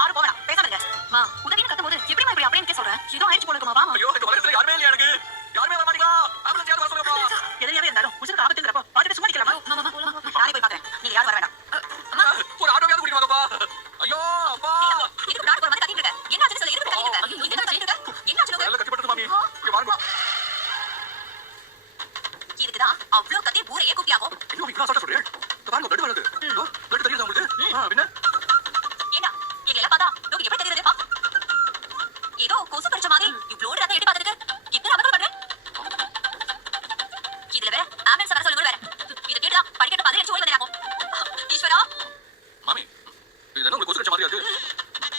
யாரும் போகலாம் பேசாம இருங்க. மா உதவின்னு கத்தும்போது எப்படிமா இப்படி அப்படியே சொல்றேன்? ஏதோ ஆயிடுச்சு போடுமா வா. ஐயோ இந்த உலகத்துல யாருமே இல்லையா எனக்கு? யாருமே வர மாட்டீங்களா? ஆம்புலன்ஸ் யாரும் வர சொல்லுங்கப்பா. எதையாவே இருந்தாலும் உசுருக்கு ஆபத்துங்கறப்ப பாத்துட்டு சும்மா நிக்கலாமா? நானே போய் பாக்குறேன். நீங்க யாரும் வர வேண்டாம். அம்மா ஒரு ஆட்டோவையாவது கூட்டிட்டு வாங்கப்பா. ஐயோ அப்பா இதுக்கு டாக்டர் ஒரு மாதிரி கத்திட்டு இருக்க. என்ன ஆச்சுன்னு சொல்லு. எதுக்கு கத்திட்டு இருக்க? இது என்ன கத்திட்டு இருக்க? என்ன ஆச்சு எல்லாம் கட்டி படுத்து மாமி. இங்க வாங்க. இதுக்குதான் அவ்ளோ கத்தி ஊரையே கூப்பியாகும். ஐயோ நீ கிளாஸ் சொல்றீங்க. இந்த பாருங்க பிளட் வருது. பிளட் தெரியுதா உங்களுக்கு? பின்ன ஏண்டா எங்களை பார்த்தா நோக்கு எப்படி தெரியுது பா? ஏதோ கொசு கடிச்ச மாதிரி இவ்ளோ ரத்தம் எட்டி பார்த்ததுக்கு இத்தனை அமர்க்கல் பண்றேன். இதுல வேற ஆம்புலன்ஸ் வர சொல்லுங்க வேற. இத கேட்டா படிக்கட்டு பாதை அடிச்சு ஓடி வந்தாகும். ஈஸ்வரா மாமி இது என்ன உங்களுக்கு கொசு கடிச்ச மாதிரி இருக்கு?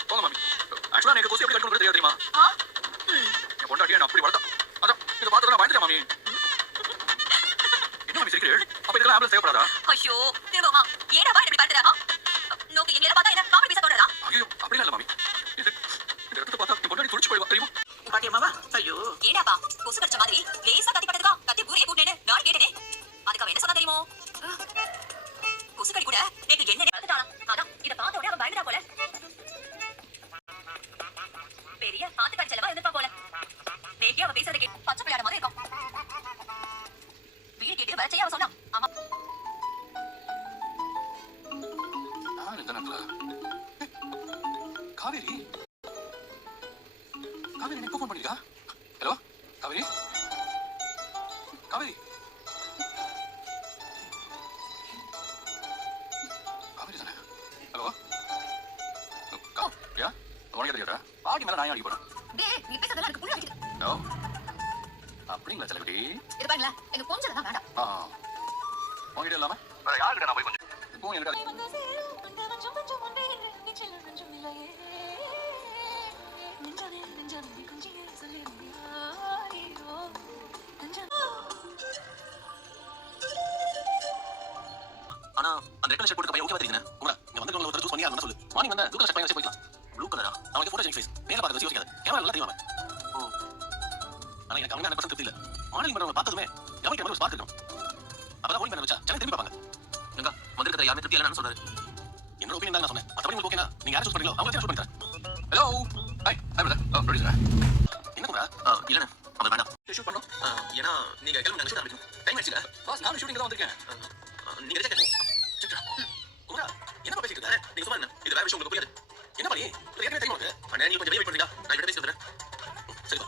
போங்க மாமி. ஆக்சுவலா எனக்கு கொசு எப்படி கடிக்கணும் தெரியாது தெரியுமா? என் பொண்டாட்டியை நான் அப்படி வளர்த்தா. அதான் இத பார்த்தா நான் பயந்துட்டேன் மாமி. என்ன மாமி சிரிக்கிறீங்க? அப்ப இதெல்லாம் ஆம்புலன்ஸ் தேவைப்படாதா? ஐயோ திரும்பமா ஏடா பா இப்படி பண்றடா? நோக்கு எங்களை பார்த்தா என்ன காமெடி பீஸா தோணுதா? ஐயோ அப்படி இல்ல மாமி. இது இந்த இடத்துல பார்த்தா என் பொண்டாட்டி துடிச்சு போயிடுவா தெரியுமா? பாத்தியம்மாவா? ஐயோ ஏடாப்பா கொசு கடிச்ச மாதிரி லேசா கத்தி பட்டதுக்கா கத்தி ஊரையே கூட்டினேன்னு நான் கேட்டேனே. அதுக்கு அவன் என்ன சொன்னா தெரியுமோ? கொசு கடி கூட நேக்கு என்ன நடந்துட்டானா? அதான் இத பார்த்த உடனே அவன் பயந்துட்டா போல. பெரிய பாத்து கடிச்சலவா இருந்துப்பா போல. நேக்கே அவ பேசுறத கேட்டு பச்சை பிள்ளையாட மாதிரி இருக்கும். வீடு கேட்டு வரச்சையா அவ சொன்னா. ஆமா இந்த நேரத்துல காவேரி காவேரி எப்போ ஃபோன் பண்ணிருக்கா? ஹலோ காவேரி காவேரி காவேரி தானே? ஹலோ யா உனக்கு தெரியாதா? பாடி மேல நான் அடிக்க போறேன். டேய் நீ பேசுறதெல்லாம் எனக்கு புரிய வைக்குது. நோ அப்படிங்களா செலவிட்டி? இது பாருங்களா எனக்கு கொஞ்சம் தான் வேண்டாம். உங்ககிட்ட இல்லாம வேற யாருக்கிட்ட நான் போய் கொஞ்சம் இப்போ என்கிட்ட ஆனா அந்த ரெட் கலர் ஷர்ட் போட்டு பையன் ஓகேவா தெரியுதுனே? குமரா இங்க வந்து ஒருத்தர் சூஸ் பண்ணி யாரணும் சொல்லு. மார்னிங் வந்து ப்ளூ கலர் ஷர்ட் பையன் போய்க்கலாம். ப்ளூ கலரா? அவனுக்கு போட்டோ ஃபேஸ் நேரா பார்த்து யோசிக்காத. கேமரா நல்லா தெரியுமா? ஓ ஆனா எனக்கு அவங்க 100% திருப்தி இல்ல. மாடலிங் பண்றவங்க பார்த்ததுமே எவனுக்கு எவனுக்கு ஸ்பார்க் இருக்கும். அப்பதான் ஓடி பண்ண வச்சா சென்னை திரும்பி பார்ப்பாங்க. எங்க வந்திருக்கிற யாருமே திருப்தி இல்லைன்னு சொல்றாரு. என்னோட ஒப்பீனியன் தான் நான் சொன்னேன். மத்தபடி உங்களுக்கு ஓகேனா நீங்க யாரை சூஸ் பண்ணீங்களோ அவங்க சூஸ் பண்ணிக்கிறேன். Hello hi hi brother producer என்ன குமரா? இல்லண்ணே அவர் வேண்டாம் ஷூட் பண்ணோம். ஏன்னா நீங்க கிளம்பி நாங்க ஷூட் ஆரம்பிக்கணும். டைம் ஆயிடுச்சுல பாஸ் நானும் ஷூட்டிங் தான் வந்திருக்கேன். நீங்க ரிஜெக்ட் குமரா என்ன பேசிட்டு இருக்க? நீங்க சும்மா என்ன இது வேற விஷயம் உங்களுக்கு புரியாது. என்ன பண்ணி ஏற்கனவே தெரியும் உங்களுக்கு. அண்ணா நீங்க கொஞ்சம் வெயிட் பண்ணுங்க நான் இவட பேசி வந்துறேன். சரிப்பா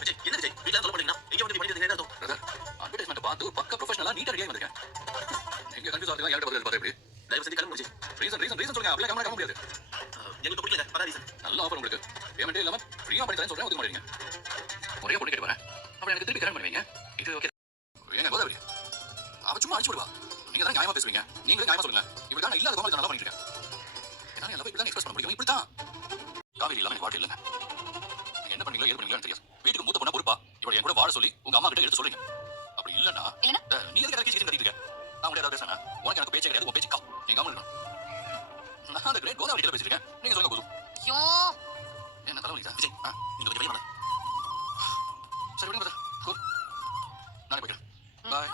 விஜய் என்ன விஜய் வீட்ல சொல்ல போறீங்கன்னா நீங்க வந்து பண்ணி என்ன அர்த்தம்? பிரதர் அட்வர்டைஸ்மென்ட் பார்த்து ஒரு பக்க ப்ரொஃபஷனலா நீட்டா ரெடியா வந்திருக்கேன். நீங்க கன்ஃபியூஸ் ஆகுறீங்க யார்ட்ட பதில் பாரு எப்படி? தயவு செஞ்சு கிளம்பு விஜய். ரீசன் சொல்லுங்க. அப்படியே கேமரா கிளம்ப முடியாது. எனக்கு புரியல அதான் ரீசன். நல்ல ஆஃபர் உங்களுக்கு. பேமெண்ட் இல்லாம ஃப்ரீயா பண்ணி தரேன்னு சொல்றேன் ஒதுக்க மாட்டீங்க. ஒரே பொண்ணு கேட்டு வரேன். அப்புறம் எனக்கு திருப்பி கரெக்ட் பண்ணுவீங்க. இது ஓகே. ஏங்க கோதாவரி அவ சும்மா அடிச்சு விடுவா. நீங்க தான் நியாயமா பேசுவீங்க. நீங்களே நியாயமா சொல்லுங்க. இப்படி தான் இல்லாத கோமாளி நல்லா பண்ணிட்டு இருக்கேன். ஏன்னா எல்லாம் இப்படி தான் எக்ஸ்பிரஸ் பண்ண முடியும். இப்படி தான் காவேரி இல்லாம எனக்கு வாழ்க்கை இல்லைங்க. நீங்க என்ன பண்ணீங்களோ ஏது பண்ணீங்களோ தெரியாது. வீட்டுக்கு மூத்த பொண்ணா பொறுப்பா இவளை என் கூட வாழ சொல்லி உங்க அம்மா கிட்ட எடுத்து சொல்றீங்க. அப்படி இல்லன்னா நீ எதுக்கு அதை கீச்சு கட்டிட்டு இருக்க? நான் உங்க ஏதாவது பேசுறேன். உனக்கு எனக்கு பேச்சே கிடையாது. உன் பேச்சு கா நீங்க கவனிக்கணும். நான் அந்த கிரேட் கோதாவரி கிட்ட பேசிருக்கேன். நீங்க சொல்லுங்க போதும். ஐயோ என்ன தலைவலிக்குதா விஜய்? நீங்க கொஞ்சம் வெளியே வாங்க. சரி விடுங்க பிரதர். கூல் நானே போய்க்கிறேன். பாய்.